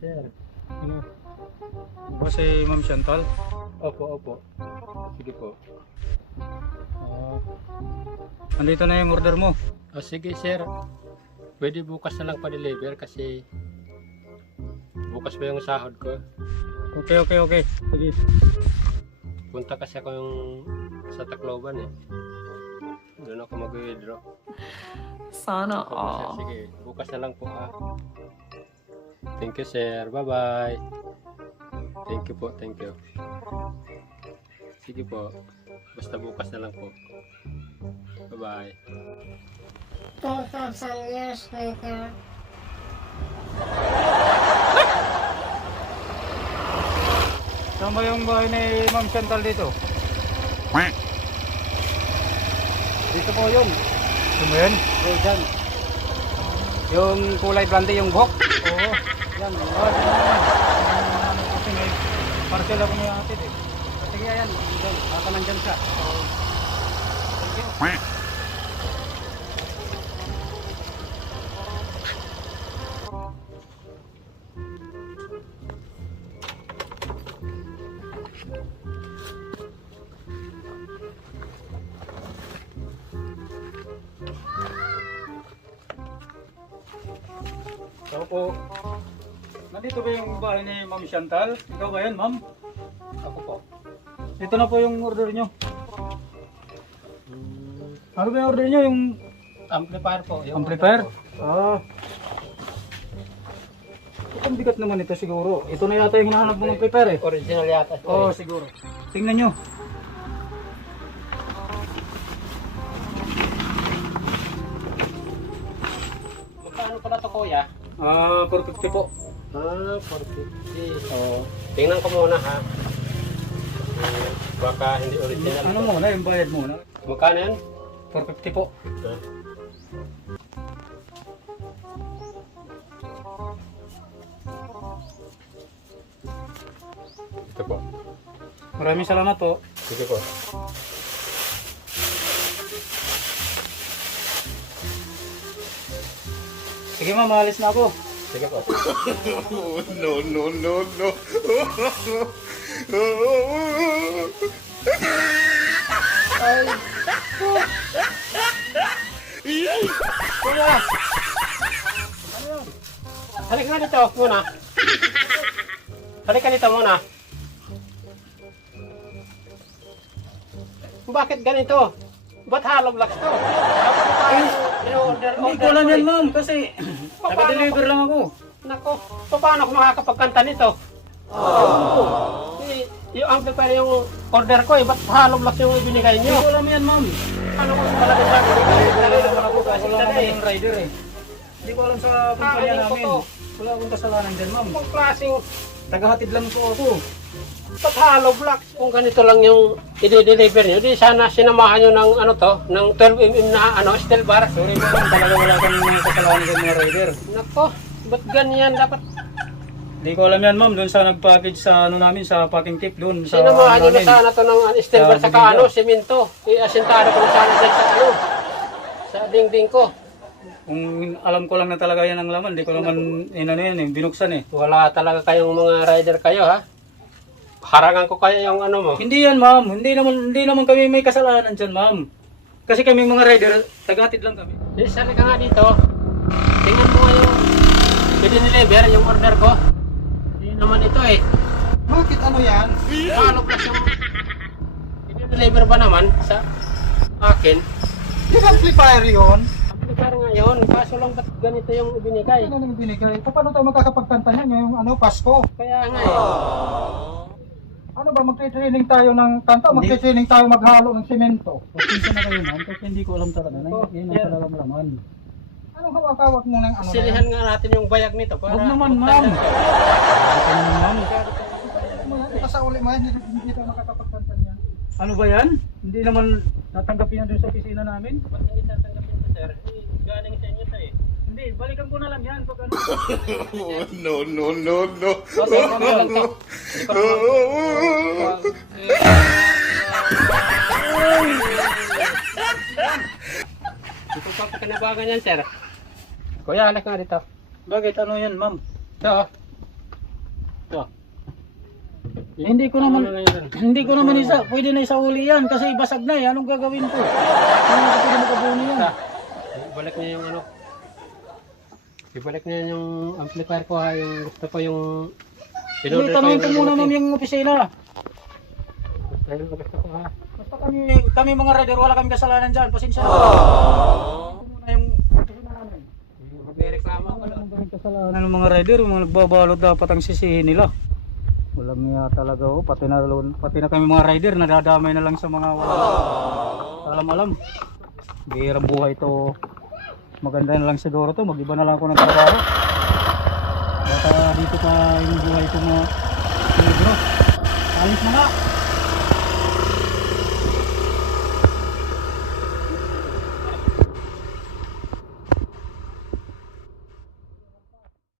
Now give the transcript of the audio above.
sir. Ano? Ba si Ma'am Chantal? Opo. Sige po. Andito na yung order mo. Sige sir. Pwede bukas na lang pa-deliver kasi bukas pa yung sahod ko. Okay. Sige. Punta kasi ako yung sa Tacloban eh. Doon ako mag-withdraw. Sana Sir, all. sige, bukas na lang po ha. Thank you sir. Bye-bye. Thank you po. Sige po. Basta bukas na lang po. Bye-bye. 2,000 years later. Saan ba yung bahay ni Ma'am Chantal dito? Dito po yun. Saan ba yan? Oh, dyan. Yung kulay blonde yung buhok. Oo. Yan. Kasi may parcel ako niya atid eh. Sige yan. Dyan. Baka nandyan siya. Ako po. Nandito ba yung bahay ni Ma'am Chantal? Ikaw ba yan, Ma'am? Ako po. Ito na po yung order nyo. Ano ba yung order nyo? Yung Amplifier po. Yung amplifier? Ang bigat naman ito siguro. Ito na yata yung hinahanap mong amplifier eh. Original yata. Oo, siguro. Tingnan nyo. Magkano pala to kuya? 450 po. 450. Oo. Tingnan ko muna ha. Baka hindi original. Ano muna, yung bayad muna. Magkano yan? 450 po. Ito po. Maraming salamat po. Sige po. Sige ma'am, maalis na ako. Sige po. No. Kuya! Halik nga dito muna. Halik ka dito muna. Bakit ganito? Ba't hollow blocks to? Hindi ko alam yan ma'am, kasi naka-deliver lang ako. Nako, paano ako makakapagkanta nito? Yung amplifier yung order ko eh, ba't hollow blocks yung ibinigay Hindi nyo? ko alam yan ma'am. Ano ko talaga sa akin? Wala naman yung rider eh. Hindi ko alam sa kumpanya Ano ko namin. to? Wala akong kasalanan dyan ma'am. Kung klaseng Tagahatid lang po ako. ba't hollow blocks? Kung ganito lang yung i-deliver nyo, di sana sinamahan nyo ng ano to, ng 12mm na ano, steel bar. Sorry po ma'am, talaga wala kang mga kasalanan dyan mga rider. Nako, ba't ganyan? Dapat Hindi ko alam yan ma'am, doon sa nag-package sa ano namin, sa packing tape doon. Sa sinamahan nyo na namin. sana to ng steel bar Sa saka bibingka. ano, simento. I-asintado ko na sana dyan sa ano, sa dingding ko. Kung alam ko lang na talaga yan ang laman, hindi ko naman inano yan eh, binuksan eh. Wala talaga kayong mga rider kayo ha? Harangan ko kaya yung ano mo. Hindi yan ma'am, hindi naman kami may kasalanan dyan ma'am. Kasi kami mga rider, tagahatid lang kami. Di, sali ka nga dito. Tingnan mo nga yung i-deliver, yung order ko. Hindi naman ito eh. Bakit ano yan? Paano plus yung i-deliver ba naman sa akin? Di ba amplifier yun? Amplifier nga yun, kaso lang ba't ganito yung ibinigay? Ano nang binigay? Paano tayo makakapagkanta niyan ngayong ano, Pasko? Kaya nga eh. Ano ba, magte-training tayo ng kanta? Magte-training tayo maghalo ng simento? Pasensya na kayo ma'am, kasi hindi ko alam talaga na yun ang yeah. talagang laman. Anong hawak-hawak mo ng ano na Silihan yan? nga natin yung bayag nito. Para Huwag naman ma'am. Huwag naman ma'am. Ito sa uli mo yan, hindi tayo makakapagkanta niyan. Ano ba yan? Hindi naman natanggapin yan doon sa opisina namin? Ba't hindi tatanggapin ito sir? Eh, galing sa inyo ito eh. Hindi, balikan ko na lang yan pag ano. No. Kasi kami lang to. Hindi ko naman. Ito pa pakinabagan yan sir. Kuya, halik nga dito. Bakit ano yan ma'am? Ito. Ito. Hindi ko naman, Ano na yun? hindi ko naman pwede na isauli yan kasi basag na eh. Anong gagawin ko? Ano na pwede makabuno yan? Ibalik niya yung ano. Ibalik niya yung amplifier ko ha. Yung gusto pa yung... Hindi, tanongin ko muna ma'am yung opisina. Ayun, gusto ko ha. Basta kami mga rider, wala kami kasalanan dyan. Pasensya na. Ito muna yung opisina namin. Magreklamo ako lang. Walang kasalanan ng mga rider, yung mga nagbabalot dapat ang sisihin nila. Walang nga talaga oh, pati na kami mga rider nadadamay na lang sa mga alam-alam. Bihirang buhay to. Maganda na lang siguro to, mag-iba na lang ako ng trabaho. Baka dito pa yung buhay ko mga libro. Alis na nga.